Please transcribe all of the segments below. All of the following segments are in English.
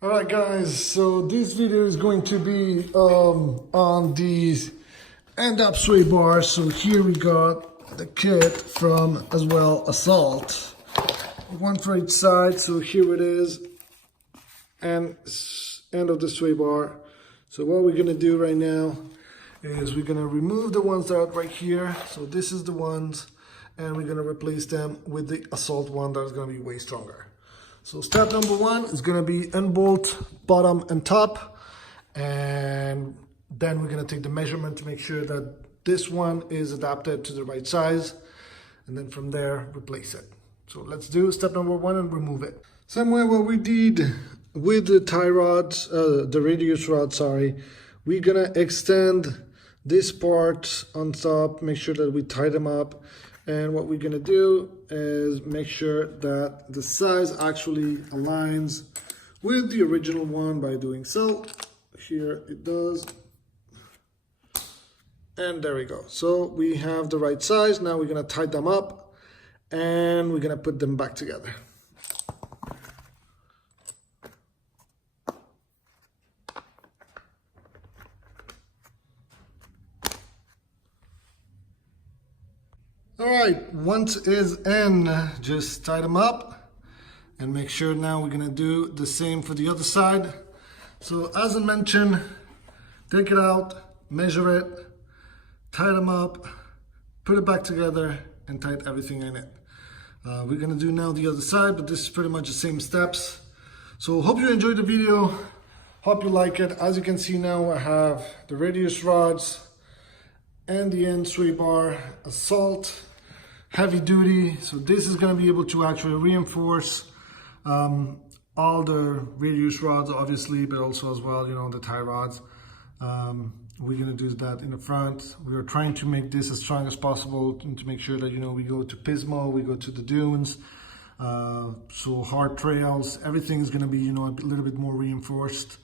Alright guys, so this video is going to be on the end up sway bar. So here we got the kit from as well Assault, one for each side. So here it is, and end of the sway bar. So what we're gonna do right now is we're gonna remove the ones that are right here. So this is the ones, and we're gonna replace them with the Assault one that is gonna be way stronger. So step number one is going to be unbolt bottom and top, and then we're going to take the measurement to make sure that this one is adapted to the right size, and then from there replace it. So let's do step number one and remove it. Same way what we did with the tie rods, the radius rod, sorry, we're going to extend this part on top, make sure that we tie them up. And what we're gonna do is make sure that the size actually aligns with the original one by doing so. Here it does. And there we go. So we have the right size. Now we're gonna tie them up and we're gonna put them back together. All right, once is in, just tie them up and make sure now we're gonna do the same for the other side. So as I mentioned, take it out, measure it, tie them up, put it back together and tight everything in it. We're gonna do now the other side, but this is pretty much the same steps. So hope you enjoyed the video, hope you like it. As you can see now, I have the radius rods and the end sway bar, Assault, heavy duty. So this is going to be able to actually reinforce all the radius rods, obviously, but also as well, you know, the tie rods. We're going to do that in the front. We are trying to make this as strong as possible to make sure that, you know, we go to Pismo, we go to the dunes, so hard trails, everything is going to be, you know, a little bit more reinforced.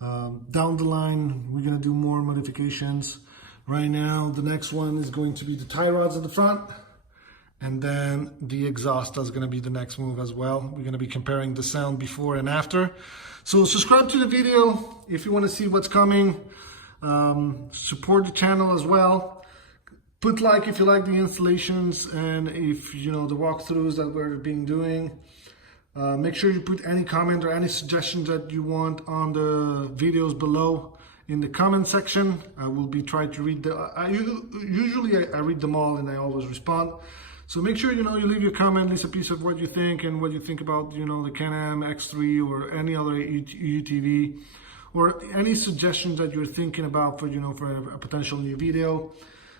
Down the line, we're going to do more modifications. Right now, the next one is going to be the tie rods at the front, and then the exhaust is going to be the next move as well. We're going to be comparing the sound before and after. So subscribe to the video if you want to see what's coming. Support the channel as well. Put like if you like the installations and if you know the walkthroughs that we're doing. Make sure you put any comment or any suggestions that you want on the videos below in the comment section. I will be trying to read usually I read them all and I always respond. So make sure, you know, you leave your comment, leave a piece of what you think and what you think about, you know, the Can-Am X3 or any other UTV, or any suggestions that you're thinking about for, you know, for a potential new video.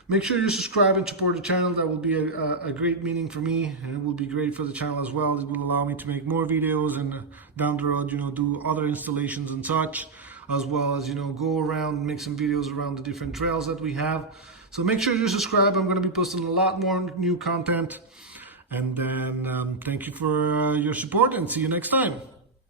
Make sure you subscribe and support the channel. That will be a great meaning for me, and it will be great for the channel as well. It will allow me to make more videos and down the road, you know, do other installations and such, as well as, you know, go around and make some videos around the different trails that we have. So make sure you subscribe. I'm going to be posting a lot more new content. And then thank you for your support and see you next time.